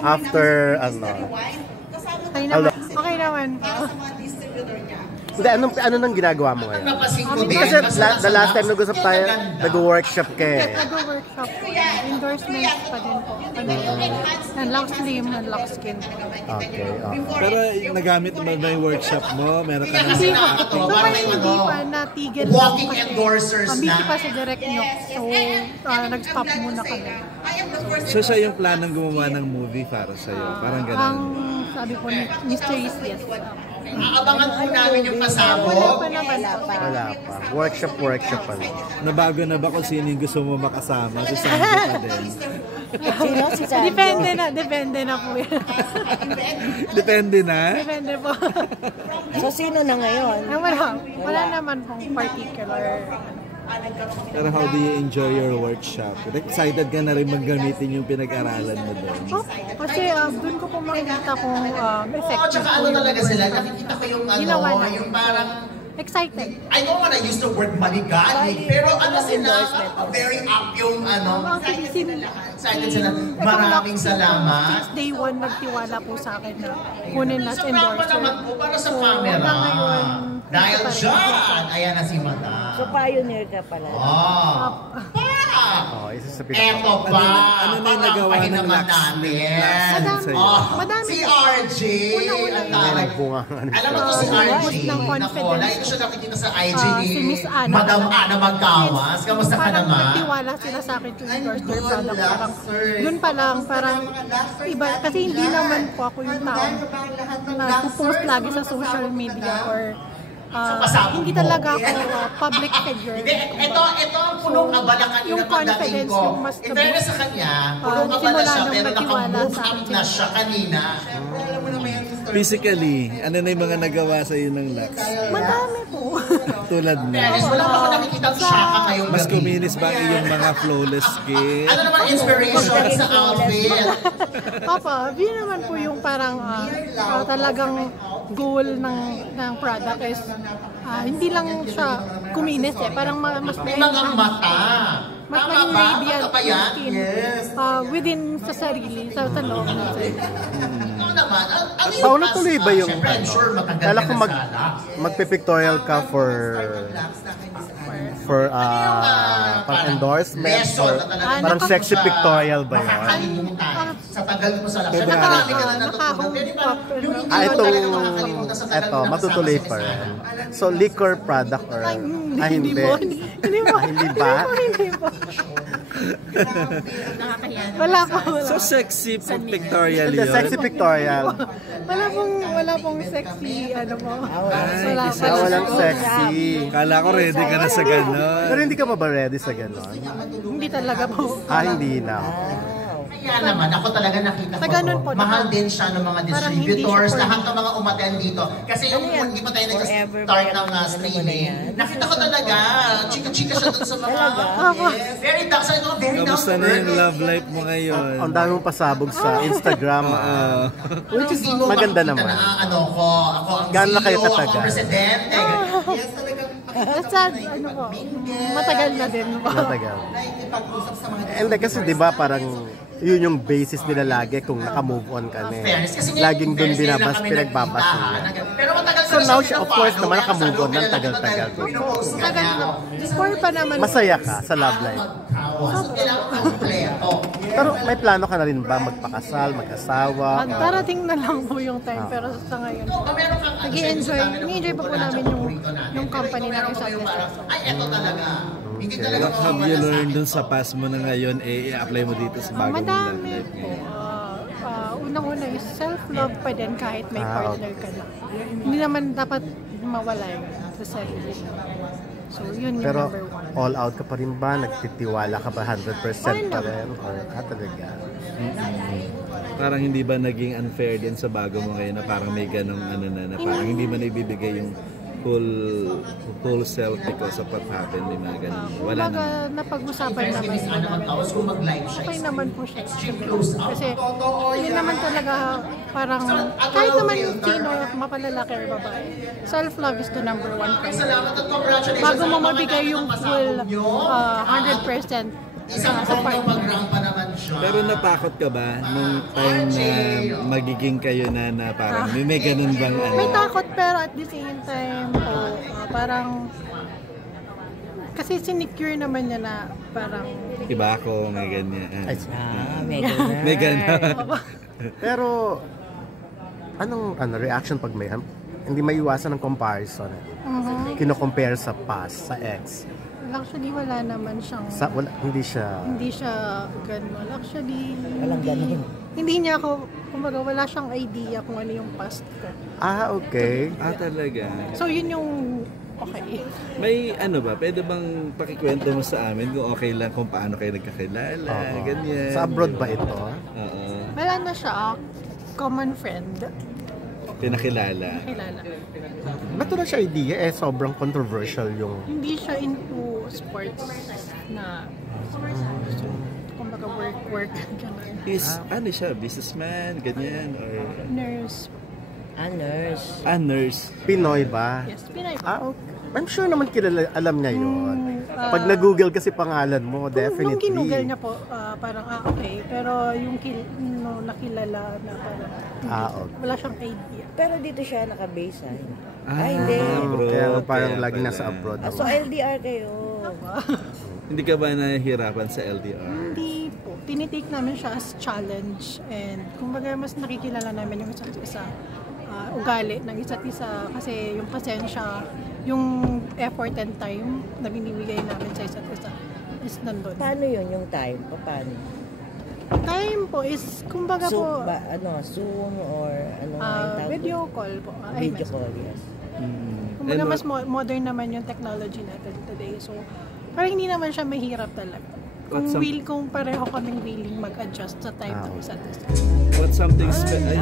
After, ano? Okay naman. Hindi, ano nang ginagawa mo ngayon? Kasi the last time nag-usap tayo, nag-workshop ka eh. Nag-workshop. Endorsements pa din po. Unlock slim, unlock skin. Okay. Pero nagamit mo ba yung workshop mo? Meron ka na Hindi pa. Hindi pa natigil. Walking endorsers na. Busy pa sa direct nyo. So, nag-stop muna kami. So siya yung planong gumawa ng movie para sa'yo? Parang Ang gano'n? sabi ko ni Mr. Is yes. Aabangan po namin yung pasabog. Wala pa. Workshop pa lang. Nabago na ba kung sino yung gusto mo makasama? Si Sandy pa din. Sino? Si Sandy? Depende na po yan. Depende na? Depende po. So sino na ngayon? Wala naman pong particular. Pero how do you enjoy your workshop? Excited ka na rin maggamitin yung pinag-aralan mo doon? Oh, kasi doon ko po makikita kung effective. Oo, tsaka ano talaga sila, nakikita ko yung yung parang excited. I don't wanna use the word maligalig, pero ano sila, very up yung excited sila. Maraming salamat. Since day one, nagtiwala po sa akin na kunin nas Sa drama endorser. naman po, para sa camera. Dahil dyan, ayan na si Madam. So pioneer ka pala. Isa sa Eto pa. Ano na yung nagawa ng naman Lux? natin? Madami. Si RJ. Alam mo to si RJ. Nako, ito siya nakikita sa IG ni Madam Ana Magkawas. Kamusta ka naman? Parang nagtiwala sila sa akin to endorse their product. Parang, dun pa lang, parang iba. Kasi hindi naman po ako yung tao na post lagi sa social media or hindi talaga ako public figure. Ito ang punong abala kanina yung pagdating confidence, ko. yung mas In fairness sa kanya, punong abala siya pero naka-move up na siya kanina. Physically, ano na yung mga nagawa sa'yo ng Lux? Madami po. Tulad na. Wala pa ako nakikita Shaka ngayong gabi. Mas kuminis ba ang iyong mga flawless skin? Ano naman inspiration sa outfit? Papa, yun naman po yung parang talagang goal ng product is hindi lang siya kuminis eh. Parang mas may mga mata. mas maging radiant yung skin within sa sarili, sa loob natin. Natuloy ba yung kala ko magpe-pictorial ka for pang endorsement or parang sexy pictorial ba yun? Sa tagal mo sa lakas. Ito, matutuloy pa rin. So, liquor product or hindi ba? Wala pa. So sexy pictorial yun? Sexy pictorial. Wala pong sexy, mo. Walang sexy. Kala ko ready ka na sa gano'n. Pero hindi ka pa ba ready sa gano'n? Hindi talaga po. Hindi na. Kaya naman, ako talaga nakita ko po, mahal din siya ng mga distributors, lahat ng mga umaten dito. Kasi yung hindi pa tayo nag-start ng streaming, nakita ko talaga, chika-chika siya dun sa mga, very dark, sabi ko, very dark. Kamusta na yung love life mo ngayon? Ang dami mong pasabog sa Instagram. Which is maganda naman. Ako ang Gano'n na kayo CEO, ako katagal? ang presidente. Yes, talaga. Sad, matagal na din. Matagal. And kasi di ba parang yun yung basis nila lagi kung naka-move on ka na. Laging dun pinagbabasa niya. So now, of course, naman naka-move on ng tagal-tagal. Before pa naman. Masaya ka sa love life. Pero may plano ka na rin ba magpakasal, mag-asawa? Darating na lang po yung time, pero sa ngayon nag-i-enjoy pa po namin yung company namin sa Ay, eto talaga. What have you learned dun sa past mo na ngayon, i-apply mo dito sa bagong love madami life po. ngayon? Unang-una is self-love pa din kahit may partner ka na. Hindi naman dapat mawala yun sa sarili. So, yun yung pero number one. all out ka pa rin ba? Nagtitiwala ka ba 100% pa rin? Or talaga? Parang hindi ba naging unfair din sa bago mo ngayon na parang may ganong na parang hindi man ibibigay yung full self because of what happened, may mga ganun. Wala naman. Napag-usapan naman okay naman po siya. Kasi hindi naman talaga parang kahit naman sino, mapalalaki or babae, self-love is the #1 priority. Bago mo mabigay yung full 100% Isang bonggang magrampa naman siya. Pero natakot ka ba nung time na magiging kayo na parang may ganun bang ano? May takot pero at the same time po, parang kasi sinecure naman niya na parang Iba ako, may ganyan. May ganun. May ganun. Pero, anong reaction pag may, hindi maiwasan ng comparison? Kino-compare sa past, sa ex. actually wala naman siyang hindi siya ganun. Actually, Walang ganun. Hindi niya ako, kumbaga wala siyang idea kung ano yung past ko. Okay. Talaga. So yun yung okay. May ano ba, pwede bang pakikwento mo sa amin kung okay lang kung paano kayo nagkakilala, ganyan. Sa abroad ba ito? Oo. Wala na siya, common friend. Pinakilala. Ba't na siya idea? Sobrang controversial yung... Hindi siya into sports na kumbaga work, gano'n. Ano siya, businessman, ganyan, or... Nurse. Nurse. Nurse. Pinoy ba? Yes, Pinay po. Okay. I'm sure naman alam niya yun. Pag na-google kasi pangalan mo, definitely. Nung ginugol niya po, parang okay. Pero yung nakilala na parang okay. Wala siyang idea. Pero dito siya naka-base hindi. Abroad. Kaya parang lagi nasa abroad. So LDR kayo. Hindi ka ba nahihirapan sa LDR? Hindi po. Tinitake namin siya as challenge. And kumbaga mas nakikilala namin yung isa't isa. Ugali ng isa't isa. Kasi yung pasensya, yung effort and time na binibigay namin sa isa't isa is nandun. Paano yun yung time? Paano? Time po is, kumbaga po... Zoom or ano? Video call po. Video call, yes. Kumbaga mas modern naman yung technology natin today. So, parang hindi naman siya mahirap talaga. Kung pareho kaming willing mag-adjust sa time ng isa't isa. What's something special?